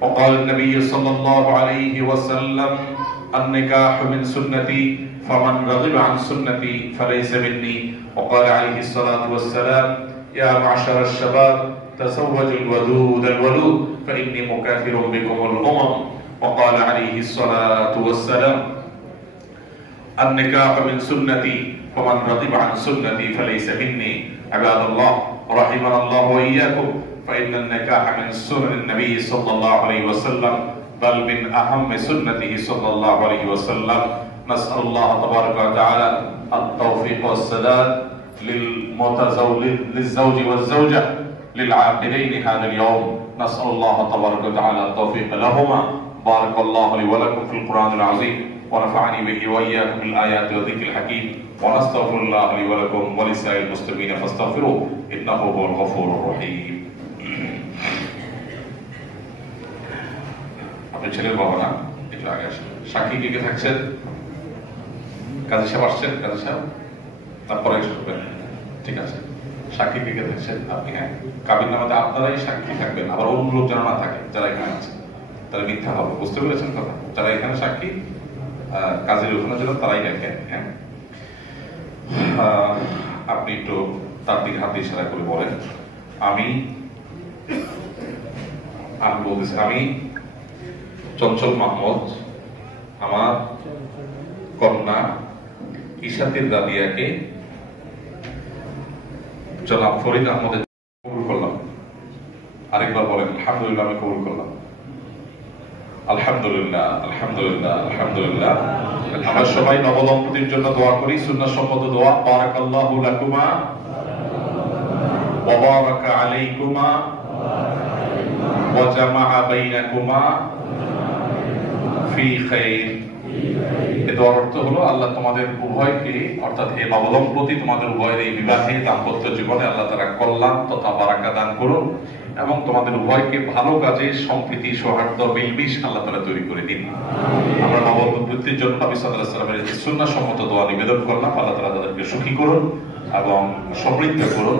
وقال النبي صلى الله عليه وسلم النكاح من سنتي فمن رغب عن سنتي فليس مني وقال عليه الصلاة والسلام يا معشر الشباب تزوجوا الودود الولود فإني مكافر بكم الأمم وقال عليه الصلاة والسلام النكاح من سنتي فمن رغب عن سنتي فليس مني عباد الله رحمنا الله وإياكم فإن النكاح من سنن النبي صلى الله عليه وسلم بل من أهم سنته صلى الله عليه وسلم نسأل الله تبارك وتعالى التوفيق والسداد للزوج والزوجة للعاقلين هذا اليوم نسأل الله تبارك وتعالى التوفيق لهما بارك الله لي ولكم في القرآن العظيم ونفعني به وإياكم بالآيات والذكر الحكيم ونستغفر الله لي ولكم ولسائر المسلمين فاستغفروه إنه هو الغفور الرحيم আপনি ছেলের বাবা না একটু আগে আসেন সাক্ষী কে কে থাকছেন কাজী সাহেব আসছেন কাজী সাহেব তারপরে শুনবেন ঠিক আছে সাক্ষী কে কে থাকছেন আপনি হ্যাঁ কাবিন নামাতে আপনারাই সাক্ষী থাকবেন আবার অন্য লোক যেন না থাকে যারা এখানে আছে তারা মিথ্যা হবে বুঝতে পেরেছেন কথা যারা এখানে সাক্ষী কাজের ওখানে যেন তারাই দেখেন হ্যাঁ আপনি একটু তার দিকে হাত দিয়ে ইশারা করে বলেন আমি বলতেছি আমি চঞ্চল মাহমুদ আমার কন্যা ইশাতির রাবিয়াকে জনাব ফরিদ আহমদের কবুল করলাম আরেকবার বলেন আলহামদুলিল্লাহ আমি কবুল করলাম আলহামদুলিল্লাহ আলহামদুলিল্লাহ আলহামদুলিল্লাহ আমরা সবাই নবদম্পতির জন্য দোয়া করি সুন্নাহসম্মত দোয়া বারাকাল্লাহু লাকুমা ওয়া বারাকা আলাইকুমা ওয়া জামাআ বাইনাকুমা ফি খাইর এর অর্থ হলো আল্লাহ তোমাদের উভয়কে অর্থাৎ এই নবদম্পতি তোমাদের উভয়ের এই বিবাহে দাম্পত্য জীবনে আল্লাহ তাআলা কল্যাণ তথা বারাকা দান করুন এবং তোমাদের উভয়কে ভালো কাজে সম্প্রীতি সৌহার্দ্য মিলমিশ আল্লাহ তাআলা তৈরি করে দিন আমরা নবদম্পতির জন্য নবী সাল্লাল্লাহু আলাইহি ওয়াসাল্লামের সুন্নাহসম্মত দোয়া নিবেদন করলাম আল্লাহ তাআলা তাদেরকে সুখী করুন এবং সমৃদ্ধ করুন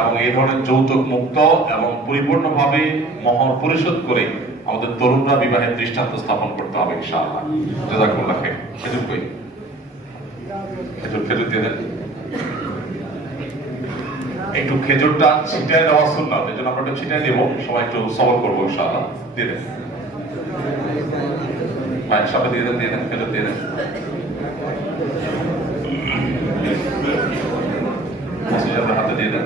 এবং এই ধরনের যৌতুক মুক্ত এবং পরিপূর্ণভাবে মহর পরিশোধ করে আমাদের তরুণরা বিবাহের দৃষ্টান্ত স্থাপন করতে হবে ইনশাআল্লাহ জাযাকুমুল্লাহ খাইর খেজুর কই খেজুর দিয়ে দেন একটু খেজুরটা ছিটায় দেওয়া সুন্নাত এজন্য আমরা একটু ছিটায় দেব সবাই একটু সবর করবো ইনশাআল্লাহ দিয়ে দেন মায়ের সাথে দিয়ে দেন খেজুর দিয়ে দেন হাতে দিয়ে দেন